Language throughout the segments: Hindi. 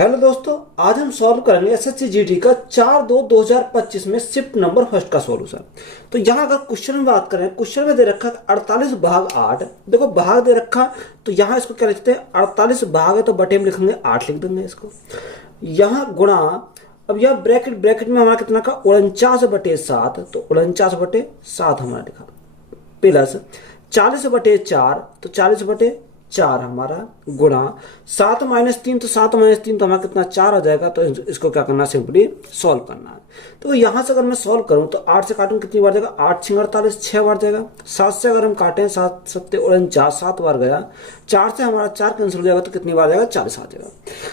हेलो दोस्तों, आज हम सॉल्व करेंगे एसएससी जीडी का 4/2/2025 में शिफ्ट नंबर फर्स्ट का सॉल्यूशन। तो यहाँ अगर क्वेश्चन में बात करें, क्वेश्चन में दे रखा है 48 भाग 8। देखो भाग दे रखा, तो यहाँ इसको क्या लिखते हैं, 48 भाग है तो बटे में लिखेंगे 8 लिख देंगे इसको। यहाँ गुणा, अब यह ब्रैकेट ब्रैकेट में हमारा कितना का 49/7, तो 49/7 हमारा लिखा, प्लस 40/4, तो 40/4 हमारा, गुणा 7 - 3, तो 7 - 3 तो हमारा कितना 4 आ जाएगा। तो इसको क्या करना है, सिंपली सॉल्व करना है। तो यहां से अगर मैं सॉल्व करूं तो 8 से काटूं कितनी बार जाएगा, 8 × 6 = 48, 6 बार जाएगा। 7 से अगर हम काटें, 7 × 7 = 49, 7 बार गया। 4 से हमारा 4 कैंसिल हो जाएगा, तो कितनी बार जाएगा, 40 आ जाएगा।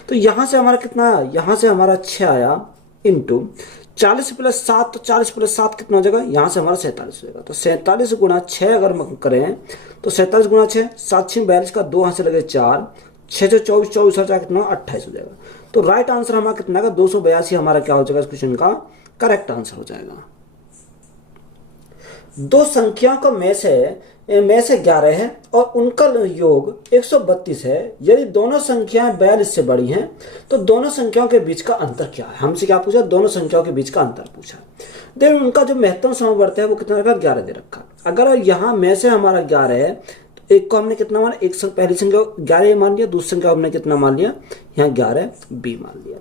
तो यहां से हमारा कितना, यहां से हमारा 6 आया, इंटू 40 + 7, तो 40 + 7 कितना हो जाएगा, यहाँ से हमारा 47 हो जाएगा। तो 47 × 6 अगर हम करें तो 47 × 6, 7 × 6 = 42 का 2 हाथ से लगे 4, 6 × 24, 24 हो जाएगा कितना, 28 हो जाएगा। तो राइट आंसर हमारा कितना का 282 हमारा क्या हो जाएगा, इस क्वेश्चन का करेक्ट आंसर हो जाएगा। दो संख्याओं का में से 11 है और उनका योग 132 है। यदि दोनों संख्याएं 42 से बड़ी हैं तो दोनों संख्याओं के बीच का अंतर क्या है। हमसे क्या पूछा, दोनों संख्याओं के बीच का अंतर पूछा। देन उनका जो महत्तम समवर्त है वो कितना रखा, 11 दे रखा। अगर यहाँ में से हमारा 11 है, एक को हमने कितना माना, एक पहली संख्या 11 मान लिया, दूसरी संख्या हमने कितना मान लिया, यहाँ 11 बी मान लिया।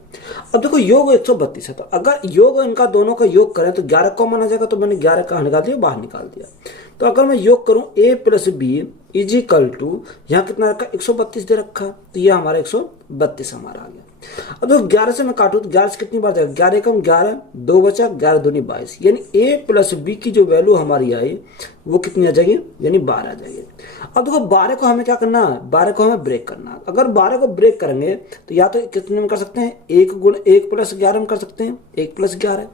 अब देखो योग 132 है, तो अगर योग इनका दोनों का योग करें तो 11 कौन माना जाएगा, तो मैंने 11 कहाँ निकाल दिया, बाहर निकाल दिया। तो अगर मैं योग करूं a + b = यहाँ कितना रखा, 132 दे रखा, तो ये हमारा 132 हमारा आ गया। अब देखो 11 से मैं काटूं तो 11 से कितनी बार जाएगा, 11 × 11, 2 बचा, 11 दूनी 22, यानी a + b की जो वैल्यू हमारी आई वो कितनी आ जाएगी, यानी 12 आ जाएगी। अब देखो 12 को हमें क्या करना है, 12 को हमें ब्रेक करना है। अगर 12 को ब्रेक करेंगे तो या तो कितने में कर सकते हैं, 1 + 11 में कर सकते हैं, 1 + 11।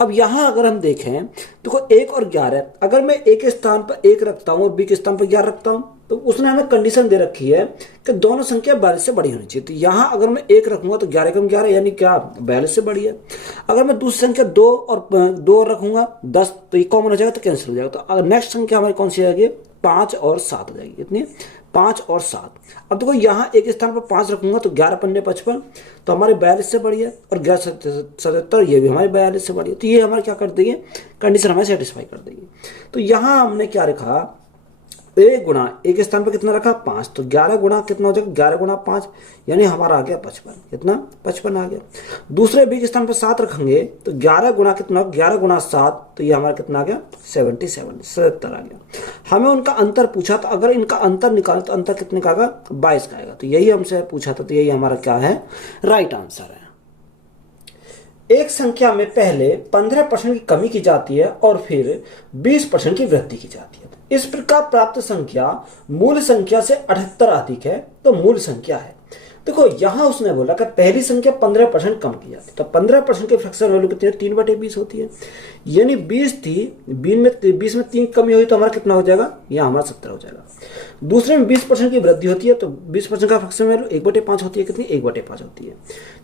अब यहाँ अगर हम देखें, देखो 1 और 11, अगर मैं a के स्थान पर 1 रखता हूँ और b के स्थान पर 11 रखता हूँ, तो उसने हमें कंडीशन दे रखी है कि दोनों संख्या 42 से बड़ी होनी चाहिए। तो यहाँ अगर मैं 1 रखूंगा तो 11 × 11 यानी क्या, 42 से बड़ी है। अगर मैं दूसरी संख्या 2 रखूंगा 10, तो ये कॉमन हो जाएगा, तो कैंसिल हो जाएगा। तो अगर नेक्स्ट संख्या हमारी कौन सी आएगी, 5 और 7 हो जाएगी। कितनी, 5 और 7। अब देखो यहाँ एक स्थान पर 5 रखूंगा तो 11 × 5 = 55, तो हमारे 42 से बड़ी है, और 11 × 77 ये भी हमारे 42 से बड़ी है। तो ये हमारे क्या कर देगी, कंडीशन हमें सेटिस्फाई कर देगी। तो यहाँ हमने क्या रखा, a गुणा, एक स्थान पर कितना रखा, 5, तो 11 गुणा कितना हो जाएगा, 11 × 5 यानी हमारा आ गया 55। कितना, 55 आ गया। दूसरे b के स्थान पर 7 रखेंगे तो 11 गुणा कितना, 11 × 7, तो ये हमारा कितना आ गया, 77 आ गया। हमें उनका अंतर पूछा, तो अगर इनका अंतर निकालें तो अंतर कितने का आएगा, 22 का आएगा। तो यही हमसे पूछा था, तो यही हमारा क्या है, राइट आंसर है। एक संख्या में पहले 15% की कमी की जाती है और फिर 20% की वृद्धि की जाती है। इस प्रकार प्राप्त संख्या मूल संख्या से 78 अधिक है, तो मूल संख्या है। देखो यहां उसने बोला कि पहली संख्या 15% कम की जाती है, तो 15% की फ्रैक्शन वैल्यू कितनी है, 3/20 होती है। यानी 20 थी, 20 में 3 कमी हुई तो हमारा कितना हो जाएगा, यह हमारा 17 हो जाएगा। दूसरे में 20% की वृद्धि होती है, तो 20% का फ्रैक्शन वैल्यू 1/5 होती है। कितनी, 1/5 होती है।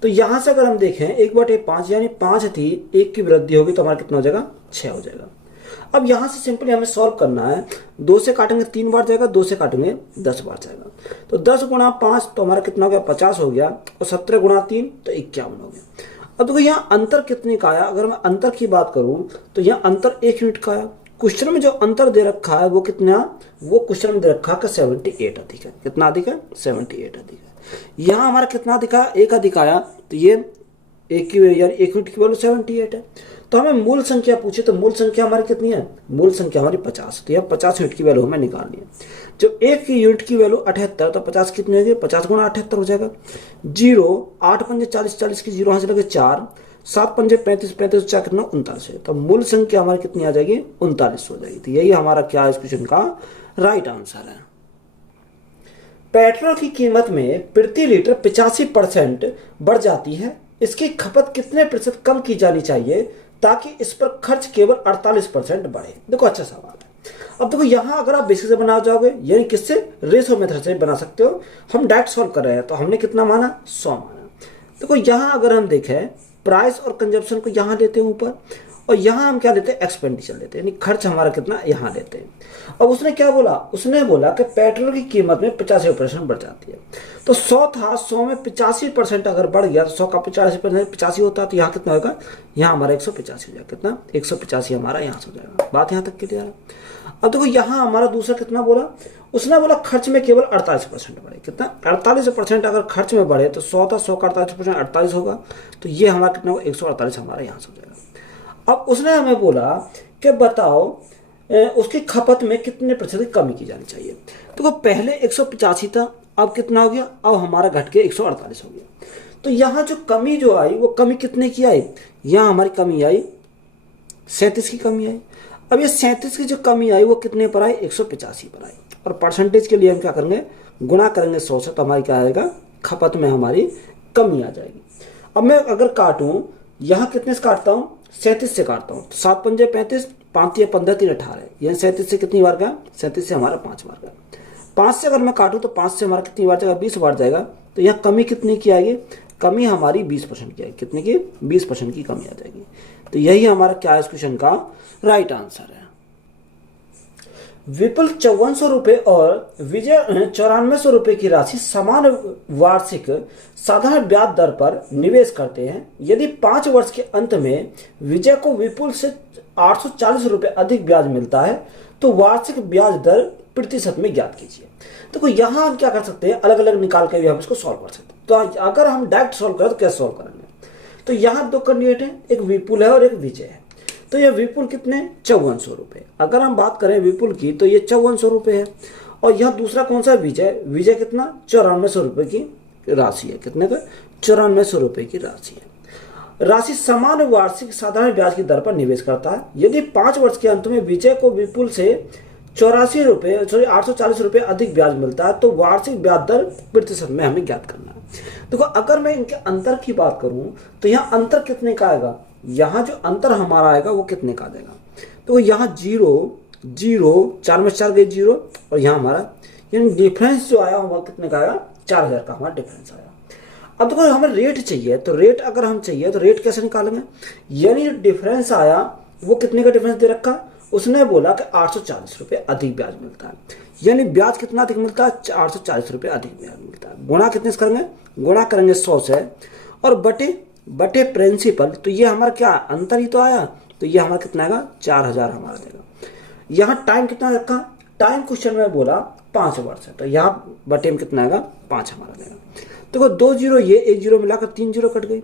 तो यहां से अगर हम देखें 1/5 यानी 5 थी, 1 की वृद्धि होगी तो हमारा कितना हो जाएगा, 6 हो जाएगा। अब यहां से सिंपली हमें सॉल्व करना है। 2 से काटेंगे 3 बार जाएगा, 2 से काटेंगे 10 बार जाएगा। तो 10 × 5 तो हमारा कितना हो गया, 50 हो गया, और 17 × 3 तो 51 हो गया। अब देखो यहाँ अंतर कितने का आया, अगर मैं अंतर की बात करूं तो यहाँ अंतर 1 यूनिट का आया। क्वेश्चन में जो अंतर दे रखा है वो कितना, वो क्वेश्चन में दे रखा है 78 अधिक है। कितना अधिक है, 78 अधिक है। यहाँ हमारा कितना अधिक आया, 1 अधिक आया, तो ये 1 यूनिट की वैल्यू 78 है। तो हमें मूल संख्या पूछे, तो मूल संख्या हमारी कितनी है, मूल संख्या हमारी 50। तो यह 50 यूनिट की वैल्यू हमें निकालनी है। जो 1 यूनिट की वैल्यू 78, तो 50 कितनी होगी, 50 × 78 हो जाएगा। 0, 8 × 5 = 40, 40 की 0 यहाँ से लगे 4, 7 × 5 = 35, 35 4 कितना, 39 है। तो मूल संख्या हमारी कितनी आ जाएगी, 39 हो जाएगी। तो यही हमारा क्या है, इस क्वेश्चन का राइट आंसर है। पेट्रोल की कीमत में प्रति लीटर 85% बढ़ जाती है, इसकी खपत कितने प्रतिशत कम की जानी चाहिए ताकि इस पर खर्च केवल 48% बढ़े। देखो अच्छा सवाल है। अब देखो यहाँ अगर आप बेसिक से बना जाओगे, यानी किससे, रेशो मेथड से बना सकते हो। हम डायरेक्ट सॉल्व कर रहे हैं, तो हमने कितना माना, 100 माना। देखो यहाँ अगर हम देखें प्राइस और कंजप्शन को यहाँ लेते हैं ऊपर, और यहाँ हम क्या लेते हैं, एक्सपेंडिचर लेते हैं, यानी खर्च हमारा कितना यहाँ लेते हैं। अब उसने क्या बोला, उसने बोला कि पेट्रोल की कीमत में 85% बढ़ जाती है। तो 100 था, 100 में 85% अगर बढ़ गया तो 100 का 85% 85 होता है, तो यहाँ कितना होगा, यहाँ हमारा 185 हो जाएगा। कितना, 185 हमारा यहाँ से हो जाएगा। बात यहाँ तक क्लियर है। अब देखो यहाँ हमारा दूसरा कितना बोला, उसने बोला खर्च में केवल 48% बढ़े। कितना, 48% अगर खर्च में बढ़े तो 100 था, 100 का 48% 48 होगा, तो ये हमारा कितना होगा, 148 हमारा यहाँ से हो जाएगा। अब उसने हमें बोला कि बताओ उसकी खपत में कितने प्रतिशत कमी की जानी चाहिए। तो पहले 185 था, अब कितना हो गया, अब हमारा घट के 148 हो गया। तो यहाँ जो कमी जो आई वो कमी कितने की आई, यहाँ हमारी कमी आई 37 की कमी आई। अब ये 37 की जो कमी आई वो कितने पर आई, 185 पर आई। और परसेंटेज के लिए हम क्या करेंगे, गुणा करेंगे 100 से, तो हमारी क्या आएगा, खपत में हमारी कमी आ जाएगी। अब मैं अगर काटूं, यहाँ कितने से काटता हूँ, 37 से काटता हूँ, तो 7 पंजे 35, 5 या 15, 3 18, यानी 37 से कितनी बार गया, 37 से हमारा 5 बार गया। 5 से अगर मैं काटूं तो 5 से हमारा कितनी बार जाएगा, 20 बार जाएगा। तो यहाँ कमी कितनी की आएगी, कमी हमारी 20% की आएगी। कितने की, 20% की कमी आ जाएगी। तो यही हमारा क्या है इस क्वेश्चन का राइट आंसर है। विपुल 5400 रुपए और विजय 9400 रुपए की राशि समान वार्षिक साधारण ब्याज दर पर निवेश करते हैं। यदि 5 वर्ष के अंत में विजय को विपुल से 840 रुपए अधिक ब्याज मिलता है तो वार्षिक ब्याज दर प्रतिशत में ज्ञात कीजिए। तो यहाँ हम क्या कर सकते हैं, अलग अलग निकाल के भी हम इसको सॉल्व कर सकते हैं। तो अगर हम डायरेक्ट सॉल्व करें तो कैसे सॉल्व करेंगे, तो यहाँ 2 कैंडिडेट है, एक विपुल है और एक विजय है। तो ये विपुल कितने, 5400 रुपए। अगर हम बात करें विपुल की तो ये 5400 रुपए है। और यह दूसरा कौन सा, विजय, विजय कितना, 9400 रुपए की राशि है। कितने का, 9400 रुपए की राशि है। राशि समान वार्षिक साधारण ब्याज की दर पर निवेश करता है। यदि 5 वर्ष के अंत में विजय को विपुल से 840 रुपए अधिक ब्याज मिलता है तो वार्षिक ब्याज दर प्रतिशत में हमें ज्ञात करना है। देखो अगर मैं इनके अंतर की बात करूं तो यहाँ अंतर कितने का आएगा, यहाँ जो अंतर हमारा आएगा वो कितने का देगा, तो यहाँ 0 0 4 में 4 गए 0, और यहाँ हमारा यानी डिफरेंस जो आया वो कितने का आया, 4000 का हमारा डिफरेंस आया। अब देखो हमें रेट चाहिए, तो रेट अगर हम चाहिए तो रेट कैसे निकालेंगे, यानी डिफरेंस आया वो कितने का डिफरेंस दे रखा, उसने बोला कि 840 रुपए अधिक ब्याज मिलता है, यानी ब्याज कितना अधिक मिलता है, 840 रुपए अधिक ब्याज मिलता है। गुणा कितने से करेंगे, गुणा करेंगे 100 से, और बटे प्रिंसिपल, तो ये हमारा क्या अंतर ही तो आया, तो ये हमारा कितना आएगा, 4000 हमारा देगा। यहाँ टाइम कितना रखा, टाइम क्वेश्चन में बोला 5 वर्ष है, तो यहाँ बटे में कितना आएगा, 5 हमारा देगा। देखो 2 0 ये 1 0 मिलाकर 3 0 कट गई।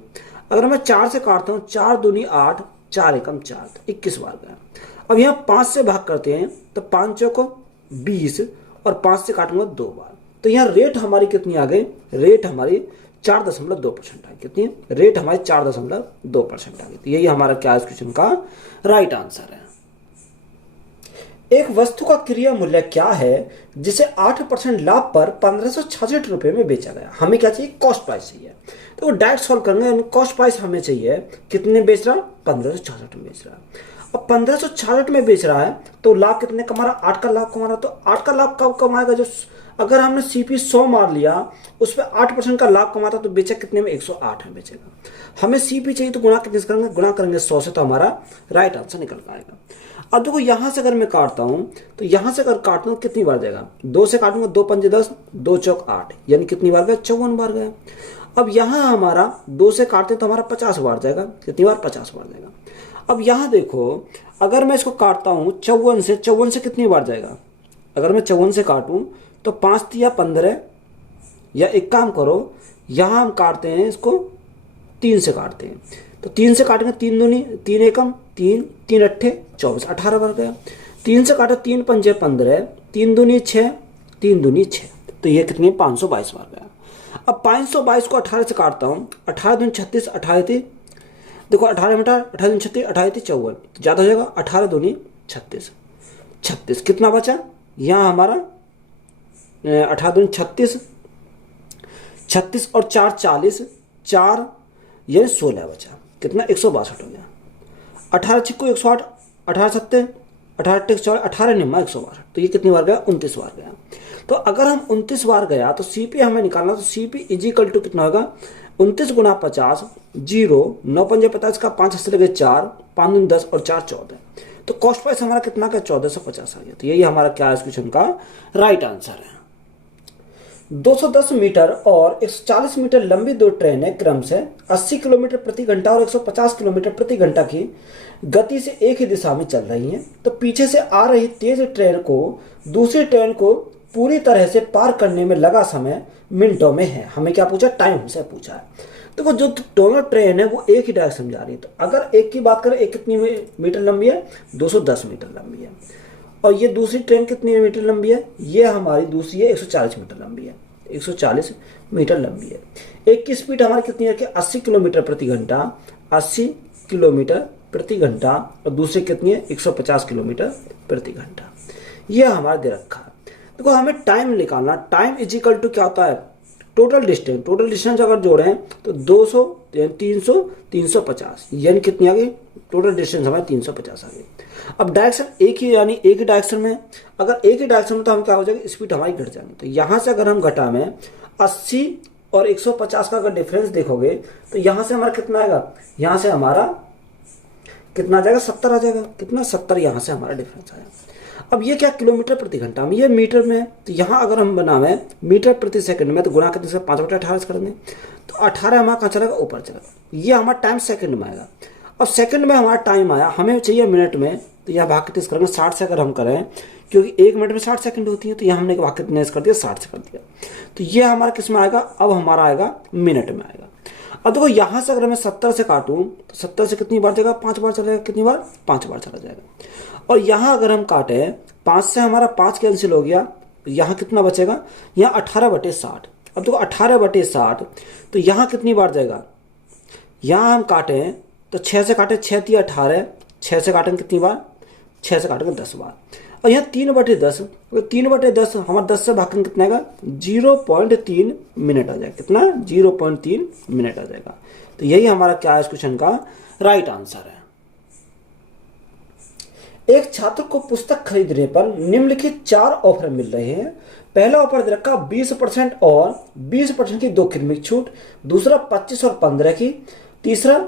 अगर मैं 4 से काटता हूँ, 4 दूनी 8, 4 एकम 4, तो 21 बार गया। अब यहाँ 5 से भाग करते हैं तो 5 चौको 20, और 5 से काटूंगा 2 बार, तो यहाँ रेट हमारी कितनी आ गई, रेट हमारी 4.2% आ गई। कितनी, रेट हमारी 4.2% आ गई। तो यही हमारा क्या इस क्वेश्चन का राइट आंसर है। एक वस्तु का क्रिया मूल्य क्या है जिसे 8% लाभ पर 1566 रुपए में बेचा गया। हमें क्या चाहिए, कॉस्ट प्राइस चाहिए। तो डायरेक्ट सॉल्व करेंगे, कॉस्ट प्राइस हमें चाहिए, कितने बेच रहा, 1566 में बेच रहा है। अब 1566 में बेच रहा है तो लाभ कितने कमा रहा, 8 का लाभ कमा रहा। तो 8 का लाभ कब कमाएगा, जो अगर हमने सीपी 100 मार लिया उस पर 8% का लाभ कमाता तो बेचा कितने में, 108 में बेचेगा। हमें सीपी चाहिए तो गुणा कितने से करेंगे, गुणा करेंगे 100 से, तो हमारा राइट आंसर निकल पाएगा। अब देखो यहां से अगर मैं काटता हूं तो यहां से अगर काटता हूं कितनी बार जाएगा, 2 से काटूंगा, 2 पंजे 10, 2 चौक 8, यानी कितनी बार गया, 54 बार गया। अब यहां हमारा 2 से काटते तो हमारा 50 बार जाएगा, कितनी बार, 50 बार जाएगा। अब यहां देखो अगर मैं इसको काटता हूं 54 से कितनी बार जाएगा, अगर मैं 54 से काटूं तो 5 या 15, या एक काम करो यहां हम काटते हैं इसको 3 से काटते हैं, तो 3 से काटेंगे, 3 दूनी 3 एकम 3, 3 अट्ठे 24, 18 बार गया। 3 से काटो, 3 पंजे 15, 3 दूनी 6, 3 दूनी 6, तो ये कितनी, 522 बार गया। अब 522 को 18 से काटता हूँ, 18 दूनी 36, 18 थी, देखो 18 में 18 दूनी 36, 18 थी 54, तो ज़्यादा हो जाएगा, 18 दूनी 36, 36 कितना बचा, यहाँ हमारा 18 दूनी 36, 36 और 4 40, 4 यानी 16 बचा, कितना, 162 हो गया। 18 छिक्को 108, 18 सत्ते 18 टिक 18 निम्मा 162, तो ये कितनी बार गया, 29 बार गया। तो अगर हम 29 बार गया तो सीपी हमें निकालना, तो सीपी इजिकल टू कितना होगा, 29 गुना 50 जीरो, 9 पंजे 45 का 5 से लगे 4, 5 दूनी 10 और 4 14। तो कॉस्ट प्राइस हमारा कितना का 1450 आ गया। तो यही हमारा क्या है इस क्वेश्चन का राइट आंसर है। 210 मीटर और 140 मीटर लंबी दो ट्रेनें क्रमशः 80 किलोमीटर प्रति घंटा और 150 किलोमीटर प्रति घंटा की गति से एक ही दिशा में चल रही हैं। तो पीछे से आ रही तेज ट्रेन को दूसरी ट्रेन को पूरी तरह से पार करने में लगा समय मिनटों में है। हमें क्या पूछा, टाइम हमसे पूछा है। देखो जो दोनों ट्रेन है वो एक ही डायरेक्शन में जा रही है। तो अगर एक की बात करें, एक कितनी मीटर लंबी है, 210 मीटर लंबी है। और ये दूसरी ट्रेन कितनी मीटर लंबी है, ये हमारी दूसरी है 140 मीटर लंबी है, 140 मीटर लंबी है। एक की स्पीड हमारी कितनी है कि 80 किलोमीटर प्रति घंटा, 80 किलोमीटर प्रति घंटा, और दूसरी कितनी है 150 किलोमीटर प्रति घंटा। यह हमारा दे रखा है। देखो हमें टाइम निकालना, टाइम इज इक्वल टू क्या होता है, टोटल डिस्टेंस। टोटल डिस्टेंस अगर जोड़ें तो 200 300 350, यानी कितनी आ गई, टोटल डिस्टेंस हमारे 350 आ गई। अब डायरेक्शन एक ही, यानी एक ही डायरेक्शन में, अगर एक ही डायरेक्शन में तो हम क्या हो जाएगी, स्पीड हमारी घट जाएगी। तो यहाँ से अगर हम घटा में 80 और 150 का अगर डिफरेंस देखोगे तो यहाँ से हमारा कितना आएगा, यहाँ से हमारा कितना आ जाएगा, 70 आ जाएगा। कितना, 70 यहाँ से हमारा डिफरेंस आया। अब ये क्या, किलोमीटर प्रति घंटा में, ये मीटर में है। तो यहाँ अगर हम बनावे मीटर प्रति सेकंड में तो गुणा करने से 5/18 कर दें तो 18 हमारा कहाँ चलेगा, ऊपर चलेगा। ये हमारा टाइम सेकंड में आएगा। अब सेकंड में हमारा टाइम आया, हमें चाहिए मिनट में, तो यह भाग कितने करेंगे, 60 से अगर हम करें, क्योंकि एक मिनट में 60 सेकंड होती है। तो यहाँ हमने भाग कितने कर दिया, 60 से कर दिया। तो ये हमारा किस में आएगा, अब हमारा आएगा मिनट में आएगा। अब देखो यहाँ से अगर मैं 70 से काटूं तो 70 से कितनी बार जाएगा, 5 बार चलेगा। कितनी बार, 5 बार चला जाएगा। और यहाँ अगर हम काटे 5 से हमारा 5 कैंसिल हो गया, यहाँ कितना बचेगा, यहाँ 18/60। अब देखो 18/60 तो यहाँ कितनी बार जाएगा, यहाँ हम काटे तो 6 से काटे, 6 × 18, 6 से काटेंगे कितनी बार, 6 से काटेंगे 10 बार। और यहाँ 3/10, 3/10 हमारा 10 से भागेंगे कितना आएगा, 0.3 मिनट आ जाएगा। कितना, 0.3 मिनट आ जाएगा। तो यही हमारा क्या है इस क्वेश्चन का राइट आंसर है। एक छात्र को पुस्तक खरीदने पर निम्नलिखित 4 ऑफर मिल रहे हैं। पहला ऑफर दे रखा 20% और 20% की 2 किलो की छूट, दूसरा 25 और 15 की, तीसरा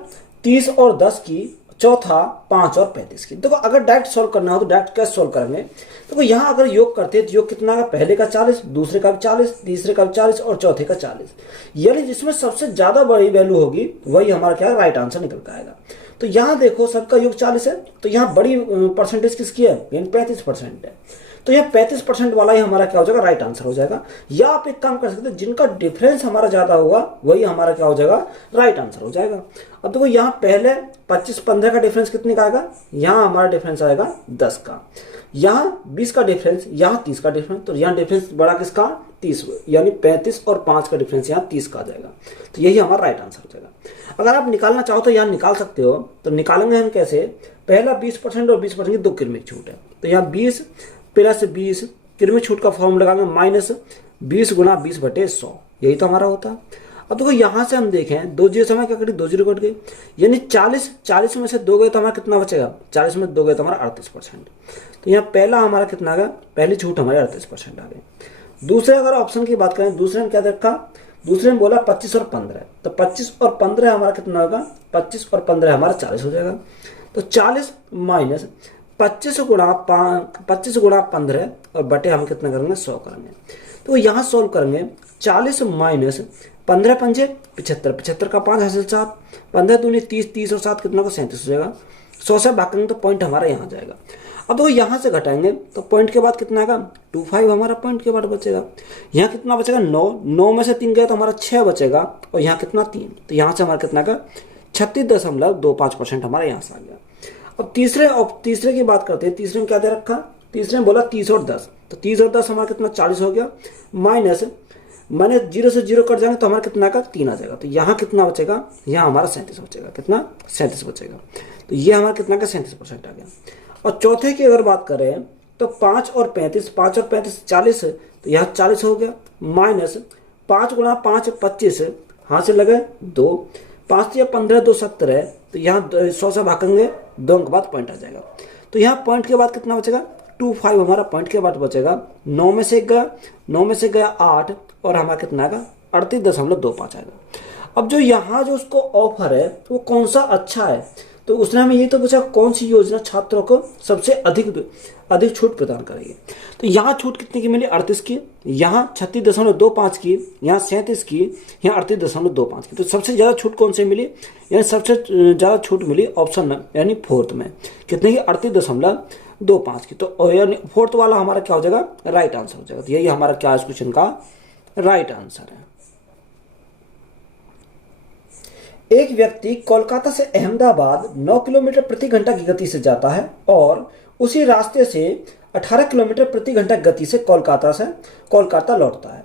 30 और 10 की, चौथा 5 और 35 की। देखो अगर डायरेक्ट सॉल्व करना हो तो डायरेक्ट कैसे सॉल्व करेंगे। देखो यहाँ अगर योग करते हैं तो योग कितना का, पहले का 40, दूसरे का भी 40, तीसरे का भी 40 और चौथे का 40, यानी जिसमें सबसे ज्यादा बड़ी वैल्यू होगी वही हमारा क्या राइट आंसर निकल कर आएगा। तो यहाँ देखो सबका योग 40 है, तो यहाँ बड़ी परसेंटेज किसकी है, यानी 35% है। तो यह 35% वाला ही हमारा क्या हो जाएगा, राइट आंसर हो जाएगा। या आप एक काम कर सकते हैं, जिनका डिफरेंस हमारा ज्यादा होगा वही हमारा क्या हो जाएगा, राइट आंसर हो जाएगा। अब देखो यहाँ पहले 25-15 का डिफरेंस कितने का आएगा, यहाँ हमारा डिफरेंस आएगा 10 का, यहाँ 20 का डिफरेंस, यहाँ 30 का डिफरेंस। तो यहाँ डिफरेंस बड़ा किसका, 30, यानी 35 और 5 का डिफरेंस यहाँ 30 का आ जाएगा। तो यही हमारा राइट आंसर हो जाएगा। अगर आप निकालना चाहो तो यहाँ निकाल सकते हो। तो निकालेंगे हम कैसे, पहला 20% और 20% की 2 किलो की छूट है। तो यहाँ 20 + 20 किलो छूट का फॉर्म लगाएंगे, -20 × 20/100, यही तो हमारा होता है। अब देखो यहाँ से हम देखें 2 जीरो समय क्या करी, 2 जीरो कट गए, यानी 40 में से 2 गए तो हमारा कितना बचेगा, 40 में 2 गए तो हमारा 38%। तो यहाँ पहला हमारा कितना आ गया, पहली छूट हमारे 38% आ गई। दूसरे अगर ऑप्शन की बात करें, दूसरे में क्या देखा, दूसरे में बोला 25 और 15, तो 25 और 15 हमारा कितना होगा, 25 और 15 हमारा 40 हो जाएगा। तो 40 माइनस 25 गुणा 15 और बटे हम कितना करेंगे, 100 करेंगे। तो यहाँ सॉल्व करेंगे, 40 माइनस 15 पंजे 75, 75 का 5 हासिल 7, 15 दूनी 30, 30 और 7 कितना को 37 हो जाएगा। 100 से भागेंगे तो पॉइंट हमारा यहाँ जाएगा। अब देखो यहाँ से घटाएंगे तो पॉइंट के बाद कितना आएगा, 25 हमारा पॉइंट के बाद बचेगा। यहाँ कितना बचेगा, 9 में से 3 गया तो हमारा 6 बचेगा, और यहाँ कितना 3, तो यहाँ से हमारा कितना आएगा 36.25% हमारा यहाँ से आ गया। अब तीसरे की बात करते हैं। तीसरे में क्या दे रखा, तीसरे में बोला 30 और 10, तो 30 और 10 हमारा कितना 40 हो गया, माइनस 0 से 0 कट जाएंगे तो हमारा कितना का 3 आ जाएगा। तो यहाँ कितना बचेगा, यहाँ हमारा 37 बचेगा। कितना, 37 बचेगा। तो ये हमारा कितना का 37% आ गया। और चौथे की अगर बात करें तो 5 और 35 40, तो यहाँ 40 हो गया, माइनस 5 गुणा 5 25, हाथ से लगे 2, 5 या 15 2 17, तो यहाँ 100 से भागेंगे 2 अंक बाद पॉइंट आ जाएगा। तो यहाँ पॉइंट के बाद कितना बचेगा, 25 हमारा पॉइंट के बाद बचेगा। 9 में से गया 8, और हमारा कितना आएगा 38.25 आएगा। अब जो यहाँ जो उसको ऑफर है वो कौन सा अच्छा है, तो उसने हमें ये तो पूछा कौन सी योजना छात्रों को सबसे अधिक छूट प्रदान करेगी। तो यहाँ छूट कितने की मिली, 38 की, यहाँ 36.25 की, यहाँ 37 की, यहाँ 38.25 की। तो सबसे ज़्यादा छूट कौन से मिली, यानी सबसे ज़्यादा छूट मिली ऑप्शन यानी फोर्थ में, कितने की, 38.25 की। तो यानी फोर्थ वाला हमारा क्या हो जाएगा, राइट आंसर हो जाएगा। तो यही हमारा क्या इस क्वेश्चन का राइट आंसर है। एक व्यक्ति कोलकाता से अहमदाबाद 9 किलोमीटर प्रति घंटा की गति से जाता है और उसी रास्ते से 18 किलोमीटर प्रति घंटा गति से कोलकाता लौटता है,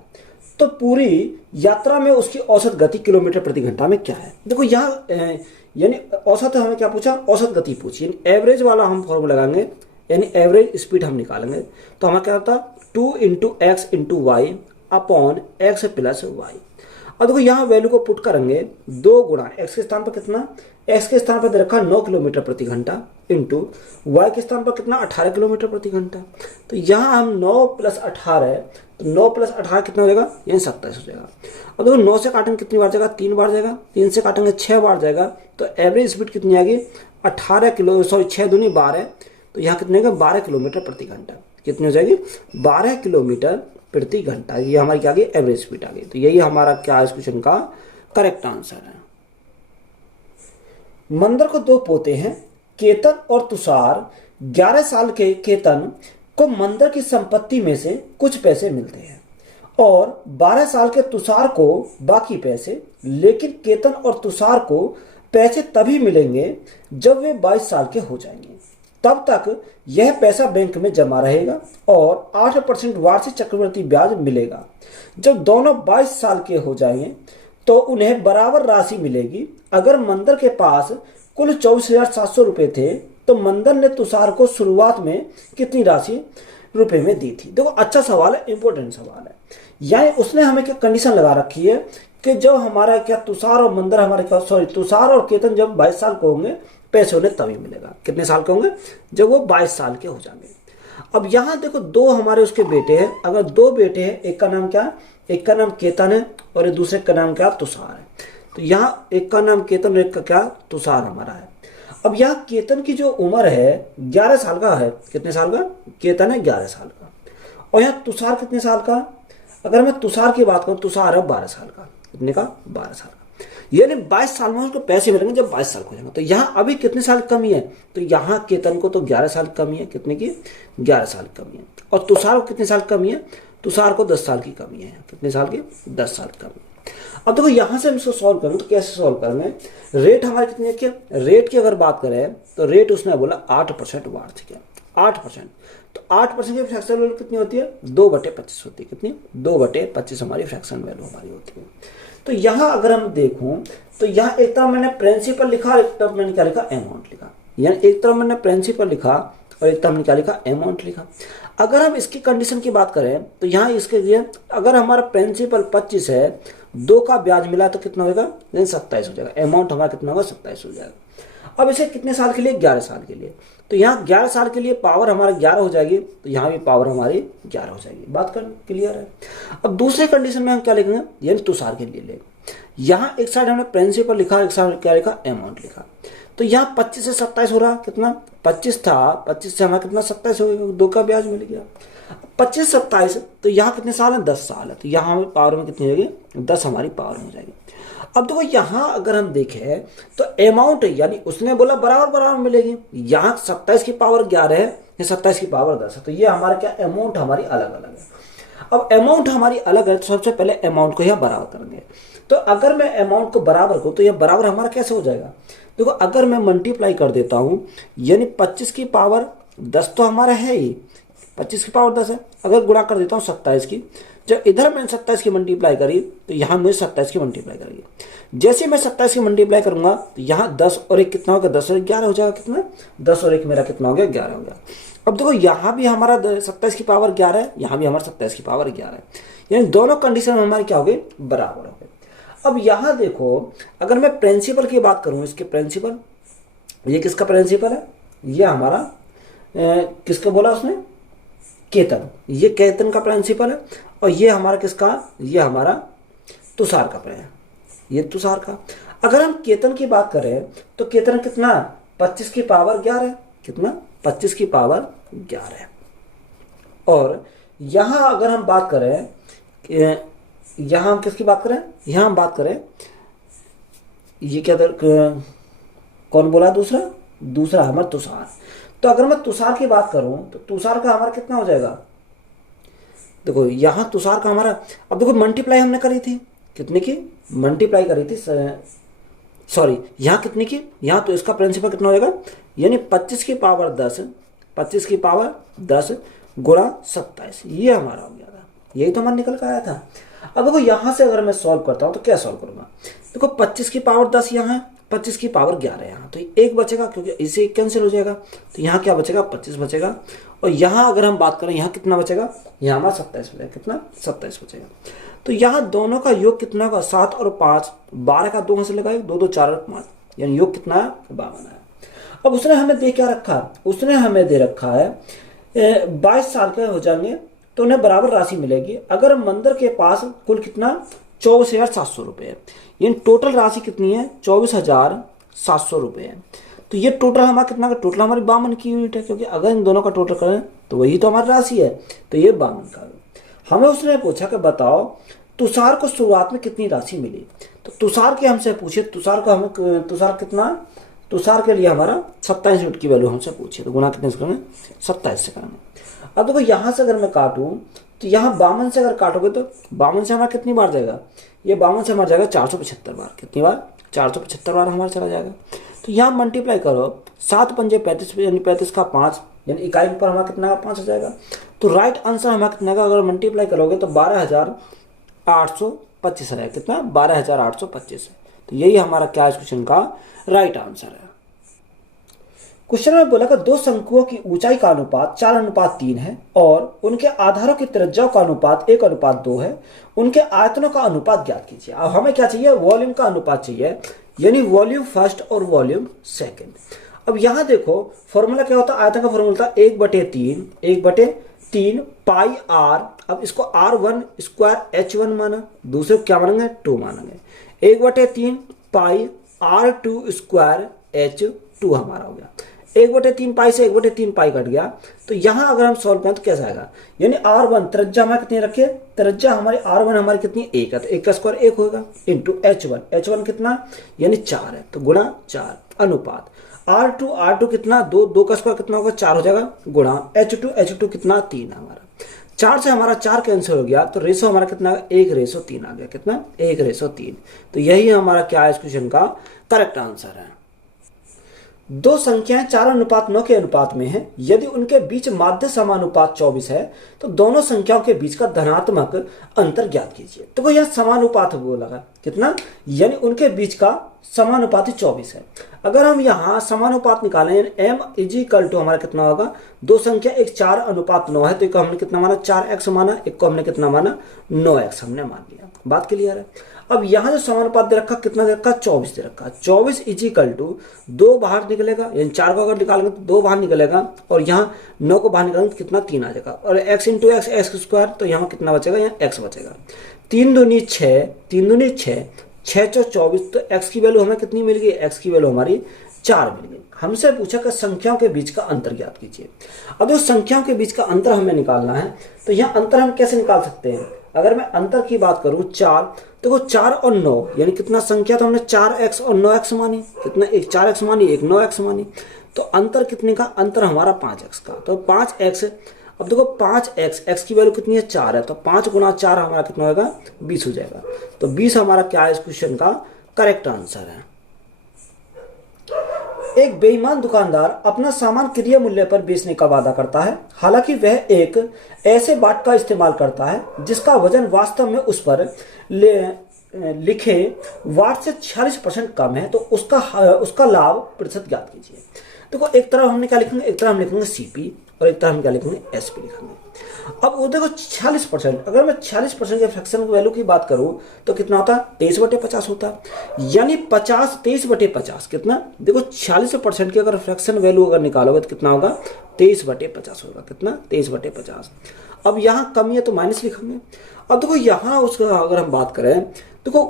तो पूरी यात्रा में उसकी औसत गति किलोमीटर प्रति घंटा में क्या है। देखो यहाँ यानी औसत हमें क्या पूछा, औसत गति पूछी, यानी एवरेज वाला हम फॉर्मूला लगाएंगे, यानी एवरेज स्पीड हम निकालेंगे। तो हमारा क्या होता है 2 × x × y upon x + y। अब देखो यहाँ वैल्यू को पुट करेंगे, 2 गुणा x के स्थान पर कितना, x के स्थान पर दे रखा 9 किलोमीटर प्रति घंटा इंटू y के स्थान पर कितना 18 किलोमीटर प्रति घंटा। तो यहाँ हम 9 + 18, तो 9 + 18 कितना हो जाएगा, यानी 27 हो जाएगा। अब देखो 9 से काटेंगे कितनी बार जाएगा, 3 बार जाएगा, 3 से काटेंगे 6 बार जाएगा। तो एवरेज स्पीड कितनी आ गई, 6 दूनी 12, तो यहाँ कितने का 12 किलोमीटर प्रति घंटा, कितनी हो जाएगी 12 किलोमीटर प्रति घंटा। ये हमारी क्या आ गई, एवरेज स्पीड आ गई। तो यही हमारा क्या इस क्वेश्चन का करेक्ट आंसर है। मंदर को 2 पोते हैं, केतन और तुषार। 11 साल के केतन को मंदर की संपत्ति में से कुछ पैसे मिलते हैं और 12 साल के तुषार को बाकी पैसे। लेकिन केतन और तुषार को पैसे तभी मिलेंगे जब वे 22 साल के हो जाएंगे। तब तक यह पैसा बैंक में जमा रहेगा और 8% वार्षिक चक्रवृद्धि ब्याज मिलेगा। जब दोनों 22 साल के हो जाएंगे तो उन्हें बराबर राशि मिलेगी। अगर मंदर के पास कुल 24,700 रुपये थे तो मंदर ने तुषार को शुरुआत में कितनी राशि रुपए में दी थी। देखो अच्छा सवाल है, इंपॉर्टेंट सवाल है। यानी उसने हमें क्या कंडीशन लगा रखी है कि जब हमारा क्या तुषार और मंदर हमारे क्या तुषार और केतन जब 22 साल के होंगे पैसे उन्हें तभी मिलेगा। कितने साल के होंगे, जब वो 22 साल के हो जाएंगे। अब यहाँ देखो 2 हमारे उसके बेटे हैं। अगर 2 बेटे हैं, एक का नाम क्या, एक का नाम केतन है और एक दूसरे का नाम क्या, तुषार है। तो यहाँ एक का नाम केतन और एक का क्या, तुषार हमारा है। अब यहाँ केतन की जो उम्र है 11 साल का है। कितने साल का, केतन है 11 साल का। और यहाँ तुषार कितने साल का, अगर मैं तुषार की बात करूँ, तुषार है 12 साल का। कितने का, 12 साल का। यानी 22 साल में उसको पैसे मिलेंगे जब 22 साल हो जाएंगे। तो यहाँ अभी कितने साल की कमी है, तो यहाँ केतन को तो 11 साल की कमी है। कितने की, 11 साल की कमी है। और तुषार को कितने साल की कमी है, तुषार को 10 साल की कमी है। कितने साल की, 10 साल की कमी है। अब देखो यहाँ से हम इसको सॉल्व करें तो कैसे सॉल्व करेंगे। रेट हमारे कितने के, रेट की अगर बात करें तो रेट उसने बोला 8% वार्षिक है, 8%। तो 8% की फ्रैक्शन वैल्यू कितनी होती है, 2/25 होती है। कितनी, 2/25 हमारी फ्रैक्शन वैल्यू हमारी होती है। तो यहाँ अगर हम देखूं तो यहाँ एक तरफ मैंने प्रिंसिपल लिखा और एक तरफ मैंने क्या लिखा, अमाउंट लिखा। यानी एक तरफ मैंने प्रिंसिपल लिखा और एक तरफ मैंने क्या लिखा, अमाउंट लिखा। अगर हम इसकी कंडीशन की बात करें तो यहाँ इसके लिए अगर हमारा प्रिंसिपल 25 है, 2 का ब्याज मिला तो कितना होगा, 27 हो जाएगा। अमाउंट हमारा कितना होगा, 27 हो जाएगा। अब इसे कितने साल के लिए, 11 साल के लिए। तो यहाँ 11 साल के लिए पावर हमारा 11 हो जाएगी, तो यहाँ भी पावर हमारी 11 हो जाएगी। बात कर क्लियर है। अब दूसरे कंडीशन में हम क्या लिखेंगे, यानी तुषार के लिए ले। यहाँ एक साइड हमने प्रिंसिपल लिखा, एक साइड क्या लिखा, अमाउंट लिखा। तो यहाँ 25 से 27 हो रहा, कितना 25 था, 25 से हमारा कितना 27 हो गया, 2 का ब्याज मिल गया। 25 27, तो यहाँ कितने साल है, 10 साल है। तो यहाँ हमें पावर में कितनी हो जाएगी, 10 हमारी पावर में हो जाएगी। अब देखो यहाँ अगर हम देखें तो अमाउंट यानी उसने बोला बराबर बराबर मिलेगी। यहाँ 27 की पावर 11 है, या 27 की पावर 10 है। तो ये हमारा क्या, अमाउंट हमारी अलग अलग है। अब अमाउंट हमारी अलग है तो सबसे पहले अमाउंट को यहाँ बराबर करेंगे। तो अगर मैं अमाउंट को बराबर करूँ तो यह बराबर हमारा कैसे हो जाएगा, देखो अगर मैं मल्टीप्लाई कर देता हूँ, यानी 25 की पावर 10 तो हमारा है ही, 25 की पावर 10 है। अगर गुणा कर देता हूँ 27 की, जब इधर मैंने 27 की मल्टीप्लाई करी तो यहाँ मुझे 27 की मल्टीप्लाई करेगी। जैसे मैं 27 की मल्टीप्लाई करूंगा तो यहाँ 10 और 1 कितना होगा, 10 और 1 11 हो जाएगा। कितना, 10 और 1 मेरा कितना हो गया, 11 हो गया। अब देखो यहाँ भी हमारा 27 की पावर 11 है, यहाँ भी हमारा 27 की पावर 11 है। यानी दोनों कंडीशन में हमारे क्या हो गए, बराबर हो गए। अब यहाँ देखो अगर मैं प्रिंसिपल की बात करूँ, इसके प्रिंसिपल, ये किसका प्रिंसिपल है, ये हमारा किसका बोला उसने, केतन। ये केतन का प्रिंसिपल है और ये हमारा किसका, ये हमारा तुषार का ये तुषार का। अगर हम केतन की बात करें तो केतन कितना, 25 की पावर 11, कितना 25 की पावर 11। और यहाँ अगर हम बात करें, यहाँ हम किसकी बात करें, यहाँ हम बात करें, ये क्या कौन बोला, दूसरा हमारा तुषार। तो अगर मैं तुषार की बात करूं तो तुषार का हमारा कितना हो जाएगा, देखो यहाँ तुषार का हमारा, अब देखो मल्टीप्लाई हमने करी थी, कितने की मल्टीप्लाई करी थी, सॉरी यहाँ कितने की, यहाँ तो इसका प्रिंसिपल कितना हो जाएगा, यानी 25 की पावर 10, 25 की पावर 10 गुणा 27, ये हमारा हो गया था, यही तो हमारा निकल कर आया था। अब देखो यहाँ से अगर मैं सॉल्व करता हूँ तो क्या सॉल्व करूंगा, देखो 25 की पावर 10 यहाँ है, 25 की पावर 11 यहाँ, तो एक बचेगा क्योंकि इसे कैंसिल हो जाएगा, तो यहाँ क्या बचेगा, 25 बचेगा। और यहाँ अगर हम बात करें यहाँ कितना बचेगा, यहाँ हमारा 27 बचेगा, कितना 27 बचेगा। तो यहाँ दोनों का योग कितना होगा, 7 और 5, 12 का 2 हाथ से लगाए, 2 2 4 और 5, यानी योग कितना है, 52 है। अब उसने हमें दे क्या रखा, उसने हमें दे रखा है 22 साल के हो जाएंगे तो उन्हें बराबर राशि मिलेगी। अगर मंदिर के पास कुल कितना 24,700 रुपये है, यानी टोटल राशि कितनी है 24,700 रुपये है। तो ये टोटल हमारा कितना, टोटल हमारी 52 की यूनिट है, क्योंकि अगर इन दोनों का टोटल करें तो वही तो हमारी राशि है, तो ये 52 का। हमें उसने पूछा कि बताओ तुषार को शुरुआत में कितनी राशि मिली। तो तुषार के हमसे पूछे, तुषार का हमें, तुषार कितना, तुषार के लिए हमारा 27 यूनिट की वैल्यू हमसे पूछे, तो गुणा कितने से करेंगे, 27 से करेंगे। अब देखो यहाँ से अगर मैं काटूं तो यहाँ 52 से अगर काटोगे तो 52 से हमारा कितनी बार जाएगा, ये 52 से हमारा जाएगा 475 बार, कितनी बार, 475 बार हमारा चला जाएगा। तो यहाँ मल्टीप्लाई करो, 7 पंजे 35, यानी 35 का 5, यानी इकाई पर हमारा कितना 5 हो जाएगा। तो राइट आंसर हमारा कितना का, अगर मल्टीप्लाई करोगे तो 12,825 है, कितना 12,825 है। तो यही हमारा क्या इस क्वेश्चन का राइट आंसर है। क्वेश्चन में बोला कि दो शंकुओं की ऊंचाई का अनुपात 4:3 है और उनके आधारों की त्रिज्याओं का अनुपात 1:2 है। उनके आयतनों का अनुपात ज्ञात कीजिए। अब हमें क्या चाहिए, वॉल्यूम का अनुपात चाहिए, यानी वॉल्यूम फर्स्ट और वॉल्यूम सेकंड। अब यहाँ देखो फॉर्मूला क्या होता है, आयतन का फॉर्मूला होता है 1/3 पाई आर। अब इसको R1 स्क्वायर H1 माना, दूसरे को क्या मानेंगे 2 मानेंगे। 1/3 पाई R2 स्क्वायर H2 हमारा हो गया। 1/3 पाई से 1/3 पाई कट गया। तो यहाँ अगर हम सॉल्व करें तो कैसा आएगा, यानी R1 त्रिज्या हमारी कितनी रखिए, त्रिज्या हमारी R1 हमारी कितनी 1 है, तो 1 का स्क्वायर 1 होगा, इंटू H1 कितना, यानी 4 है, तो गुणा 4 अनुपात R2 कितना 2 का स्क्वायर कितना होगा 4 हो जाएगा, गुणा H2 कितना 3 हमारा। 4 से हमारा 4 कैंसिल हो गया, तो रेशो हमारा कितना 1:3 आ गया, कितना 1:3। तो यही हमारा क्या है इस क्वेश्चन का करेक्ट आंसर है। दो संख्याएं 4:9 के अनुपात में है, यदि उनके बीच माध्य समानुपात 24 है तो दोनों संख्याओं के बीच का धनात्मक अंतर ज्ञात कीजिए। तो यह समानुपात बोला है, कितना, यानी उनके बीच का समानुपाती 24 है। अगर हम यहाँ समानुपात निकालें, m = हमारा कितना होगा, दो संख्या एक 4:9 है, तो एक हमने कितना माना 4x माना, एक को हमने कितना माना 9x हमने मान लिया। बात क्लियर है। अब यहाँ जो समानुपात दे रखा कितना दे रखा 24 दे रखा, 24 = 2 बाहर निकलेगा, यानी 4 को अगर निकालेंगे तो 2 बाहर निकलेगा, और यहाँ 9 को बाहर निकालेंगे तो कितना 3 आ जाएगा, और x × x स्क्वायर, तो यहाँ कितना बचेगा, यहाँ x बचेगा। 3 दूनी 6, 3 दूनी 6, 6 × 24, तो x की वैल्यू हमें कितनी मिल गई, x की वैल्यू हमारी 4 मिल गई। हमसे पूछा कि संख्याओं के बीच का अंतर ज्ञात कीजिए। अब उस संख्याओं के बीच का अंतर हमें निकालना है, तो यहाँ अंतर हम कैसे निकाल सकते हैं। अगर मैं अंतर की बात करूं 4, देखो 4 और 9 यानी कितना संख्या, तो हमने 4x और 9x मानी, कितना एक 4x मानी एक 9x मानी, तो अंतर कितने का, अंतर हमारा 5x का, तो 5x। अब देखो 5x, x की वैल्यू कितनी है 4 है, तो 5 × 4 हमारा कितना होगा 20 हो जाएगा। तो 20 हमारा क्या है इस क्वेश्चन का करेक्ट आंसर है। एक बेईमान दुकानदार अपना सामान क्रय मूल्य पर बेचने का वादा करता है, हालांकि वह एक ऐसे बाट का इस्तेमाल करता है जिसका वजन वास्तव में उस पर लिखे वाट से 46% कम है, तो उसका लाभ प्रतिशत ज्ञात कीजिए। देखो एक तरफ हमने क्या लिखेंगे, एक तरफ हम लिखेंगे CP और एक तरफ हम क्या लिखेंगे SP लिखेंगे। अब वो देखो 46%, अगर मैं 46% के फ्रैक्शन की वैल्यू की बात करूं तो कितना होता है 23/50 होता है, यानी 23/50 कितना, देखो 46% की अगर फ्रैक्शन वैल्यू अगर निकालोगे तो कितना होगा 23/50 होगा, कितना 23/50। अब यहाँ कम है तो माइनस लिखेंगे। अब देखो यहाँ उसका अगर हम बात करें देखो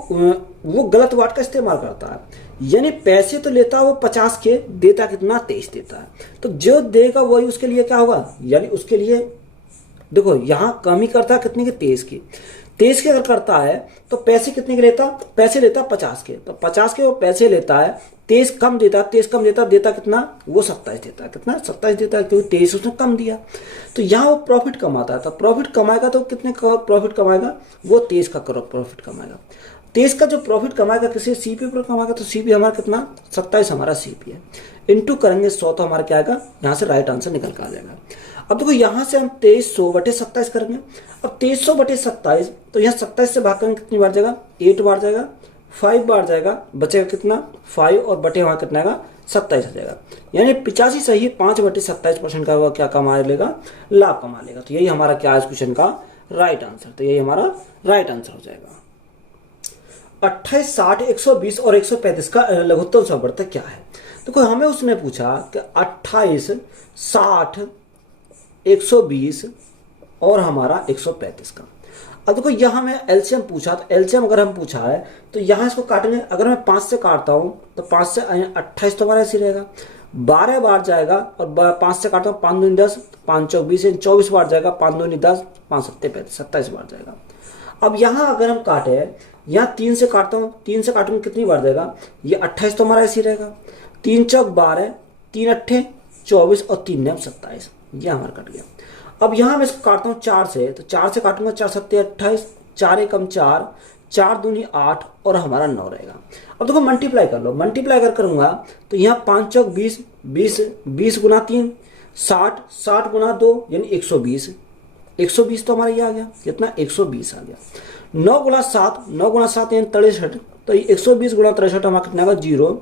वो गलत वर्ड का इस्तेमाल करता है, यानी पैसे तो लेता है वो 50 के, देता कितना 23 देता है, तो जो देगा वही उसके लिए क्या होगा, यानी उसके लिए देखो यहाँ कमी करता है कितने के 23 की, 23 के अगर करता है तो पैसे कितने के लेता, पैसे लेता 50 के, तो 50 के वो पैसे लेता है, 23 कम देता, 23 कम देता, देता कितना वो 27 देता है, कितना 27 देता है, क्योंकि 23 उसने कम दिया। तो यहाँ वो प्रॉफिट कमाता है, तो प्रॉफिट कमाएगा तो कितने का प्रॉफिट कमाएगा, वो 23 का प्रॉफिट कमाएगा। 23 का जो प्रॉफिट कमाएगा किसी सीपी पर कमाएगा, तो सीपी हमारा कितना 27 हमारा सीपी है, इंटू करेंगे 100, तो हमारा क्या आएगा, यहाँ से राइट आंसर निकल कर आ जाएगा। अब देखो यहाँ से हम 2300 बटे 27 करेंगे, अब 2300 बटे 27, तो यहाँ 27 से भाग करेंगे कितनी बार जाएगा, 8 बार जाएगा, 5 बार जाएगा, बचेगा कितना 5, और बटे वहाँ कितना आएगा 27 आ जाएगा, यानी 85 सही 5 बटे 27% का वो क्या कमा लेगा, लाभ कमा लेगा। तो यही हमारा क्या है इस क्वेश्चन का राइट आंसर, तो यही हमारा राइट आंसर हो जाएगा। 28, 60, 120 और 135 का लघुत्तम समवर्तक क्या है। देखो हमें उसने पूछा कि 28, 60, 120 और हमारा 135 का। अब देखो यहाँ हमें एलसीएम पूछा, तो एलसीएम अगर हम पूछा है तो यहाँ इसको काटेंगे, अगर मैं 5 से काटता हूँ तो 5 से 28 तो हमारा ऐसे रहेगा, 12 बार जाएगा, और 5 से काटता हूँ 5 दूनी 10, 5 चौक 20, 24 बार जाएगा, 5 दूनी 10, 5 सत्ते 35, 27 बार जाएगा। अब यहाँ अगर हम काटे, यहाँ 3 से काटता हूँ, 3 से काटूंगा कितनी बार जाएगा, ये 28 तो हमारा ऐसे ही रहेगा, 3 चौक 12, 3 अट्ठे 24 और 3 9 27, ये हमारा कट गया। अब यहाँ मैं इसको काटता हूँ 4 से, तो 4 से काटूंगा 4 सत्ते 28, 4 एकम 4, 4 दूनी 8 और हमारा 9 रहेगा। अब देखो मल्टीप्लाई कर लो, मल्टीप्लाई अगर करूंगा तो यहाँ 5 चौक 20, 20, 20 गुना 3 60, 60 गुना 2 यानी 120, 120 तो हमारा ये आ गया, कितना 120 आ गया। 9 गुना 7, 9 गुना 7 यानी 63, तो 120 गुना 63 हमारा कितना आएगा 0।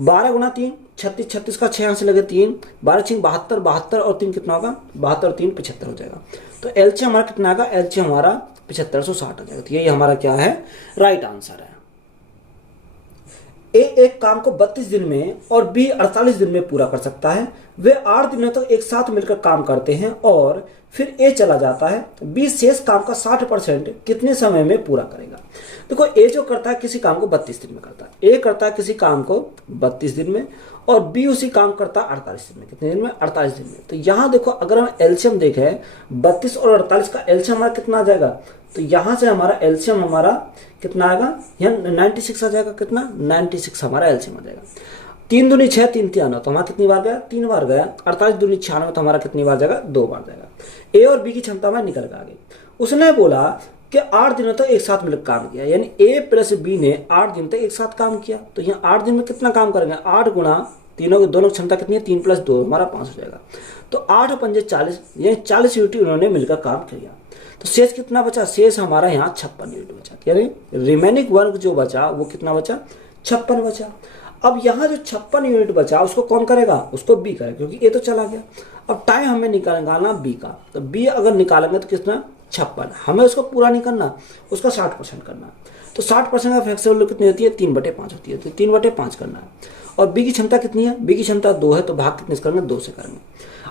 12 गुना 3 36, 36 का 6 यहाँ से लगे 3, 12 6 72, 72 और 3 कितना होगा, 72 और 3 75 हो जाएगा। तो एलसीएम हमारा कितना आएगा, एलसीएम हमारा 7560 आ जाएगा। तो यही हमारा क्या है राइट आंसर है। ए एक काम को 32 दिन में और बी 48 दिन में पूरा कर सकता है। वे 8 दिनों तक एक साथ मिलकर काम करते हैं और फिर ए चला जाता है। बी शेष काम का 60% कितने समय में पूरा करेगा। देखो ए जो करता है किसी काम को 32 दिन में करता है, ए करता है किसी काम को 32 दिन में और बी उसी काम करता है 48 दिन में। कितने दिन में, 48 दिन में। तो यहाँ देखो अगर हम एलसीएम देखें 32 और 48 का एलसीएम हमारा कितना आ जाएगा, तो यहाँ से हमारा एलसीएम हमारा कितना आएगा, यहाँ 96 आ जाएगा। कितना 96 हमारा एलसीएम आ जाएगा। 3 दूनी 6, 3 3 9, तो हमारा कितनी बार गया, 3 बार गया। 48 दूनी 96, तो हमारा कितनी बार जाएगा, 2 बार जाएगा। ए और बी की क्षमता में निकल कर आ गई। उसने बोला कि 8 दिनों तक एक साथ मिलकर काम किया, यानी ए प्लस बी ने 8 दिन तक एक साथ काम किया। तो यहाँ 8 दिन में कितना काम करेंगे, 8 गुना तीनों की दोनों क्षमता कितनी है, 3 + 2 हमारा 5 हो जाएगा। तो 8 × 5 = 40, यानी 40 यूनिट उन्होंने मिलकर काम किया। तो शेष कितना बचा, शेष हमारा यहाँ 56 यूनिट बचा, यानी रिमेनिंग वर्क जो बचा वो कितना बचा, 56 बचा। अब यहाँ जो 56 यूनिट बचा उसको कौन करेगा, उसको बी करेगा, क्योंकि ए तो चला गया। अब टाइम हमें निकालना बी का, तो बी अगर निकालेंगे तो कितना 56, हमें उसको पूरा नहीं करना, उसका 60% करना। तो 60% का फ्लेक्सिबल कितनी होती है, 3/5 होती है, तो 3/5 करना है। और बी की क्षमता कितनी है, बी की क्षमता 2 है, तो भाग कितने से करेंगे, 2 से करेंगे।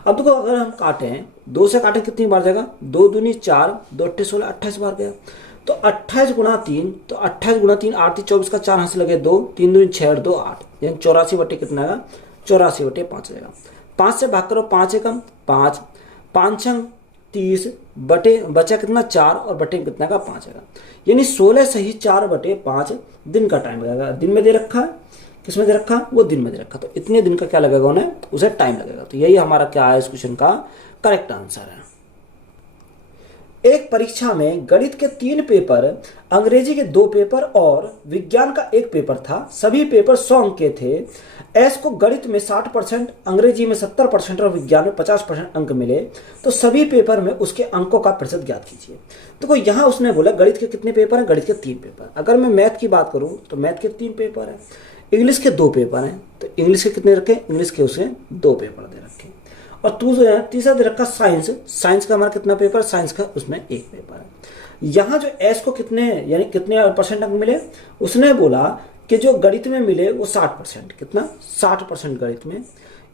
अब देखो अगर हम काटें 2 से काटें कितनी बार जाएगा, 2 दूनी 4, 2 अट्ठे 16, 28 बार गया। तो 28 गुना 3, तो 28 गुना 3 8 24 का 4 हाथ लगे 2, 3 दूनी 6 और 2 8, यानी 84 बटे कितना आएगा, 84/5 आएगा। 5 से भाग करो, 5 एकम 5, 5 छंग 30 बटे बचा कितना 4 और बटे कितना का 5 आएगा, यानी 16 सही 4/5 दिन का टाइम लगेगा। दिन में दे रखा है, किस में दे रखा, वो दिन में दे रखा, तो इतने दिन का क्या लगेगा उन्हें, उसे टाइम लगेगा। तो यही हमारा क्या है इस क्वेश्चन का करेक्ट आंसर है। एक परीक्षा में गणित के 3 पेपर, अंग्रेजी के 2 पेपर और विज्ञान का 1 पेपर था। सभी पेपर 100 अंक के थे। एस को गणित में 60%, अंग्रेजी में 70% और विज्ञान में 50% अंक मिले, तो सभी पेपर में उसके अंकों का प्रतिशत ज्ञात कीजिए। देखो यहाँ उसने बोला गणित के कितने पेपर हैं, गणित के 3 पेपर। अगर मैं मैथ की बात करूँ तो मैथ के 3 पेपर हैं, इंग्लिश के 2 पेपर हैं, तो इंग्लिश के कितने रखे, इंग्लिश के उसे 2 पेपर दे रखे। और तीसरा दे रखा साइंस, साइंस का हमारा कितना पेपर, साइंस का उसमें 1 पेपर है। यहाँ जो एस को कितने यानी कितने % अंक मिले, उसने बोला कि जो गणित में मिले वो 60%, कितना 60% गणित में,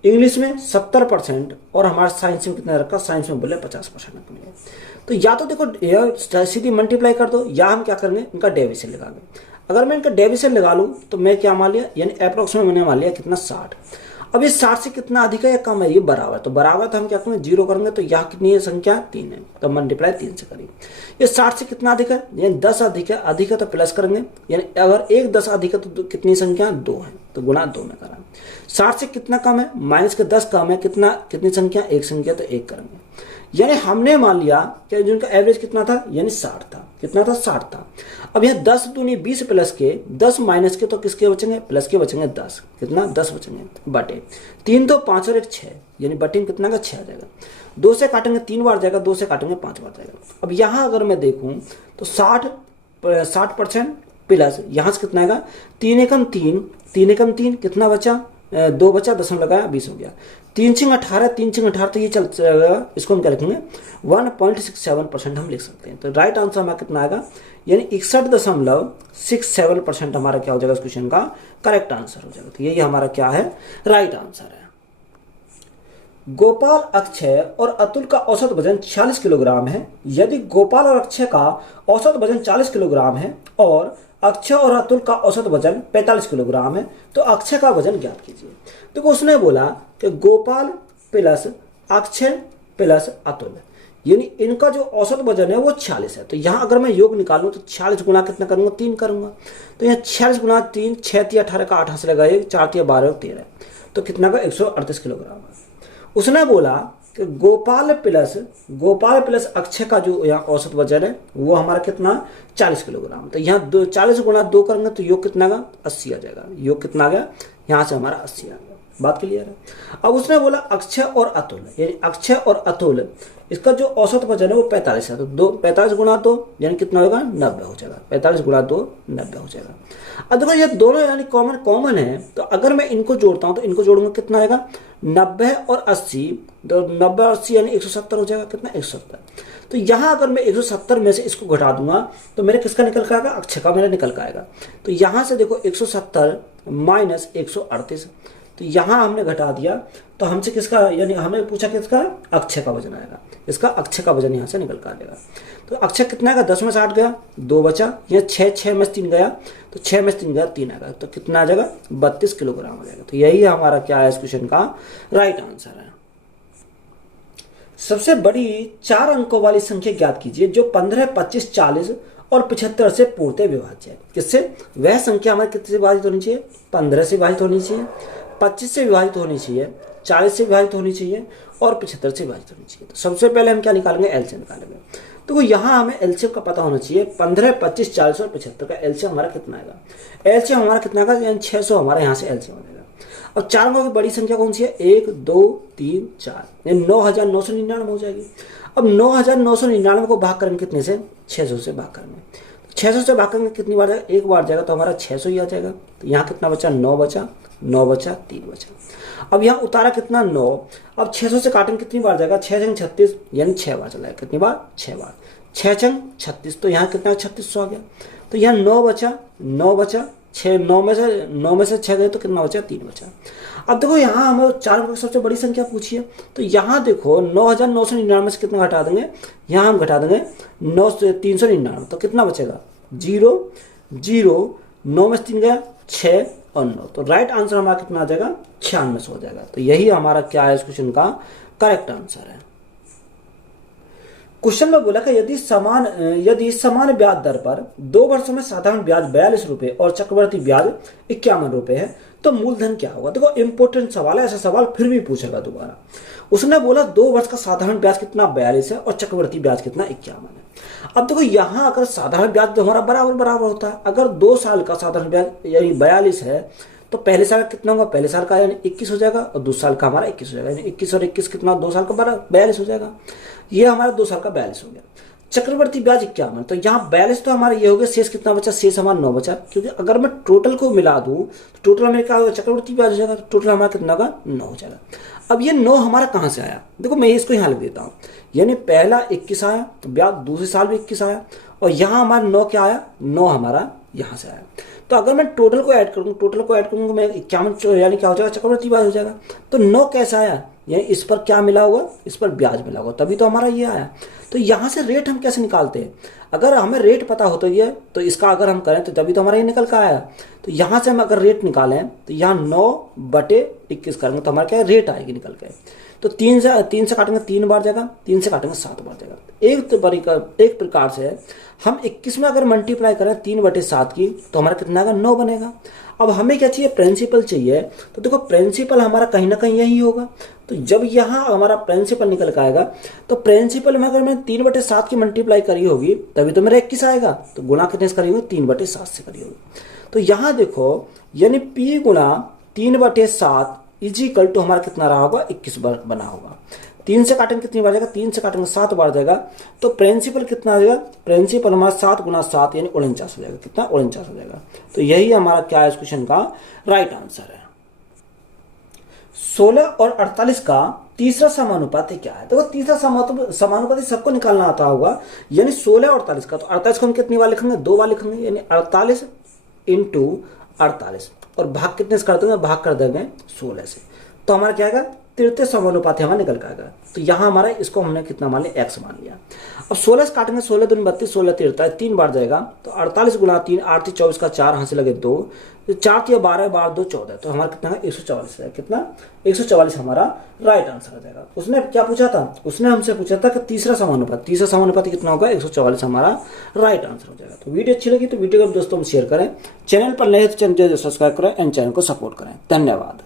इंग्लिश में 70% और हमारा साइंस में कितना रखा, साइंस में बोले 50% रखनी है। तो या तो देखो सीधी मल्टीप्लाई कर दो या हम क्या करेंगे, इनका डेविएशन लगाएंगे। अगर मैं इनका डेविएशन लगा लूँ तो मैं क्या मान लिया, यानी अप्रोक्सीमेट मैंने मान लिया कितना 60। अब ये 60 से कितना अधिक है या कम है, ये बराबर। तो बराबर तो हम क्या करेंगे, 0 करेंगे तो यहाँ कितनी है संख्या 3 है, तो मल्टीप्लाई 3 से करिए। ये 60 से कितना अधिक है, यानी 10 अधिक है तो प्लस करेंगे, यानी अगर 1 10 अधिक है तो कितनी संख्या 2 है, तो गुणा 2 में करा। 60 से कितना कम है, माइनस के 10 कम है, कितनी संख्या 1 संख्या, तो 1 करेंगे। यानी हमने मान लिया कि जिनका एवरेज कितना था, यानी 60 था। कितना था, 60 था। अब यहाँ 10 दूनी 20 प्लस के 10 माइनस के, तो किसके बचेंगे, प्लस के बचेंगे 10। कितना, 10 बचेंगे, बटे 3 तो 5 और 1 6, यानी बटे में कितना का 6 आ जाएगा। 2 से काटेंगे 3 बार जाएगा, 2 से काटेंगे 5 बार जाएगा। अब यहाँ अगर मैं देखूँ तो 60% प्लस यहाँ से कितना आएगा, 3 एकम 3 कितना बचा, 2 बचा, 10 लगाया 20 हो गया। 3 छिंग 18, 3 छिंग 18 तो ये चल जाएगा, इसको हम क्या लिखेंगे 1.67% हम लिख सकते हैं। तो राइट आंसर हमारा कितना आएगा, यानी 61.67% हमारा क्या हो जाएगा, इस क्वेश्चन का करेक्ट आंसर हो जाएगा। तो यही हमारा क्या है, राइट आंसर है। गोपाल, अक्षय और अतुल का औसत वजन 46 किलोग्राम है। यदि गोपाल और अक्षय का औसत वजन 40 किलोग्राम है और अक्षय और अतुल का औसत वजन 45 किलोग्राम है, तो अक्षय का वजन ज्ञात कीजिए। देखो उसने बोला कि गोपाल प्लस अक्षय प्लस अतुल, यानी इनका जो औसत वजन है वो 46 है। तो यहाँ अगर मैं योग निकालूं तो 46 गुना कितना करूंगा, 3 करूंगा। तो यहाँ 46 गुना 3, 6 3 18 का 8 से लगाइए, 4 3 12 और 13, तो कितना का 138 किलोग्राम है। उसने बोला कि गोपाल प्लस अक्षय का जो यहाँ औसत वजन है वो हमारा कितना 40 किलोग्राम। तो यहाँ 40 गुना 2 करेंगे तो योग कितना का 80 आ जाएगा। योग कितना आ गया, यहाँ से हमारा 80 आ गया। बात क्लियर है। अब उसने बोला अक्षय और अतुल, यानी अक्षय और अतुल इसका जो औसत वजन है वो 45 है। तो 45 गुना 2 यानी कितना होगा, 90 हो जाएगा। 45 गुना 2 90 हो जाएगा। अब देखो ये दोनों यानी कॉमन है, तो अगर मैं इनको जोड़ता हूं तो इनको जोड़ूंगा कितना आएगा, 90 और 80, तो 90 और 80 यानी 170 हो जाएगा। कितना, 170। तो यहाँ अगर मैं 170 में से इसको घटा दूंगा तो मेरे किसका निकल कर आएगा, अक्षय का मेरा निकल कर आएगा। तो यहाँ से देखो 170 माइनस 138, तो यहाँ हमने घटा दिया, तो हमसे किसका, यानी हमें पूछा किसका, अक्षय का वजन आएगा। इसका अक्षय का वजन यहाँ से निकल कर आएगा। तो अक्षय कितना आएगा, 10 में से 8 गया, 2 बचा, यहाँ 6 में से 3 गया, तो 6 में से 3 गया, 3 आएगा, तो कितना आ जाएगा, 32 किलोग्राम आ जाएगा। तो यही हमारा क्या है, इस क्वेश्चन का राइट आंसर है। सबसे बड़ी 4 अंकों वाली संख्या ज्ञात कीजिए जो 15, 25, 40 और 75 से पूर्णतः विभाज्य है। किससे, वह संख्या हमारे कितने से विभाजित होनी चाहिए, 15 से विभाजित होनी चाहिए, 25 से विभाजित होनी चाहिए, 40 से विभाजित होनी चाहिए और 75 से विभाजित होनी चाहिए। तो सबसे पहले हम क्या निकालेंगे, एलसीएम निकालेंगे। तो यहाँ हमें एलसीएम का पता होना चाहिए। 15, 25, 40 और 75 का एलसीएम हमारा कितना आएगा, एलसीएम हमारा कितना आएगा, यानी 600 हमारा यहाँ से एलसीएम आ जाएगा। अब 4 अंकों की बड़ी संख्या कौन सी है, 1 2 3 4, यानी 9999 हो जाएगी। अब 9999 को भाग करेंगे कितने से, 600 से भाग करेंगे। 600 से भाग करेंगे कितनी बार जाएगा, एक बार जाएगा, तो हमारा 600 ही आ जाएगा। तो यहाँ कितना बचा, 9 बचा, 9 बचा, 3 बचा। अब यहाँ उतारा कितना, 9। अब 600 से काटेंगे कितनी बार जाएगा, 6 छंग 36, यानी 6 बार चलाएगा। कितनी बार, 6 बार, 6 छंग 36, तो यहाँ कितना 3600 आ गया। तो यहाँ 9 बचा, 9 बचा, 6, 9 में से 6 गए तो कितना बचा, 3 बचा। अब देखो यहाँ हमें 4 अंकों की सबसे बड़ी संख्या पूछी है, तो यहाँ देखो 9999 से कितना घटा देंगे, यहाँ हम घटा देंगे 399, तो कितना बचेगा, 0 0, 9 में से 3 गया, 6 और 9, तो राइट आंसर हमारा कितना आ जाएगा, 96 हो जाएगा। तो यही हमारा क्या है, इस क्वेश्चन का करेक्ट आंसर है। क्वेश्चन में बोला कि यदि समान ब्याज दर पर 2 वर्षों में साधारण ब्याज 42 रुपए और चक्रवर्ती ब्याज 51 रुपए है तो मूलधन क्या होगा। देखो इंपॉर्टेंट सवाल है, ऐसा सवाल फिर भी पूछेगा दोबारा। उसने बोला 2 वर्ष का साधारण ब्याज कितना 42 है और चक्रवर्ती ब्याज कितना 51 है। अब देखो यहाँ अगर साधारण ब्याज तो हमारा बराबर होता है। अगर 2 साल का साधारण ब्याज यानी 42 है तो पहले साल का कितना होगा, पहले साल का यानी 21 हो जाएगा और दूसरे साल का हमारा 21 हो जाएगा, यानी 21 और 21 कितना, 2 साल का 42 हो जाएगा। ये हमारा 2 साल का 42 हो गया। चक्रवर्ती ब्याज 51, तो यहाँ 42 तो हमारा ये हो गया, शेष कितना बचा, शेष हमारा 9 बचा, क्योंकि अगर मैं टोटल को मिला दूं तो टोटल हमें क्या होगा, चक्रवर्ती ब्याज हो जाएगा, टोटल हमारा कितना होगा, 9 हो जाएगा। अब ये 9 हमारा कहाँ से आया, देखो मैं इसको यहाँ लिख देता हूँ, यानी पहला 21 आया तो ब्याज दूसरे साल भी 21 आया और यहाँ हमारा 9 क्या आया, 9 हमारा यहाँ से आया। तो अगर मैं टोटल को ऐड करूँगा मैं 51 यानी क्या हो जाएगा, चक्रवृद्धि ब्याज हो जाएगा। तो 9 कैसे आया, यानी इस पर क्या मिला होगा, इस पर ब्याज मिला होगा, तभी तो हमारा ये आया। तो यहाँ से रेट हम कैसे निकालते हैं, अगर हमें रेट पता हो तो ये, तो इसका अगर हम करें तो तभी तो हमारा ये निकल कर आया। तो यहाँ से हम अगर रेट निकालें तो यहाँ 9/21 करेंगे तो हमारा क्या रेट आएगी निकल के। तो 3 से काटेंगे 3 बार जाएगा, 3 से काटेंगे 7 बार जाएगा। एक प्रकार से हम 21 में अगर मल्टीप्लाई करें 3/7 की तो हमारा कितना आएगा, 9 बनेगा। अब हमें क्या चाहिए, प्रिंसिपल चाहिए। तो देखो प्रिंसिपल हमारा कहीं ना कहीं यही होगा। तो जब यहाँ हमारा प्रिंसिपल निकल कर आएगा तो प्रिंसिपल में अगर मैंने 3/7 की मल्टीप्लाई करी होगी तभी तो मेरा 21 आएगा। तो गुणा कितने से करी होगी, 3/7 से करी होगी। तो यहाँ देखो यानी P गुणा 3/7 इजिकल टू हमारा कितना रहा होगा, 21 बार बना होगा। 3 से काटेंगे कितनी बार जाएगा, 3 से काटेंगे 7 बार जाएगा। तो प्रिंसिपल कितना आ जाएगा, प्रिंसिपल हमारा 7 गुणा 7 यानी 49 हो जाएगा। कितना, 49 हो जाएगा। तो यही हमारा क्या है इस क्वेश्चन का राइट आंसर है। 16 और 48 का तीसरा समानुपाती क्या है। देखो तीसरा समानुपाती सबको निकालना आता होगा, यानी 16 और 48 का। तो 48 को हम कितनी बार लिखेंगे, 2 बार लिखेंगे, यानी 48 × 48 और भाग कितने से कर देंगे, भाग कर देंगे 16 से। तो हमारा क्या आएगा, तृतीय समानुपाती हमारा निकल आएगा। तो यहाँ हमारा इसको हमने कितना मान लिया, x मान लिया। अब 16 से काटेंगे, 16 दूनी 32, 16 तिरता है, 3 बार जाएगा। तो 48 गुणा 3, 8 × 24 का 4, यहाँ से लगे 2, 4 × 12, 12 2 14। तो हमारा कितना है, 144 है। कितना, 144 हमारा राइट आंसर आ जाएगा। उसने क्या पूछा था, उसने हमसे पूछा था कि तीसरा समानुपाती कितना होगा, 144 हमारा राइट आंसर हो जाएगा। तो वीडियो अच्छी लगी तो वीडियो को दोस्तों में शेयर करें, चैनल पर नए तो चैनल सब्सक्राइब करें एंड चैनल को सपोर्ट करें। धन्यवाद।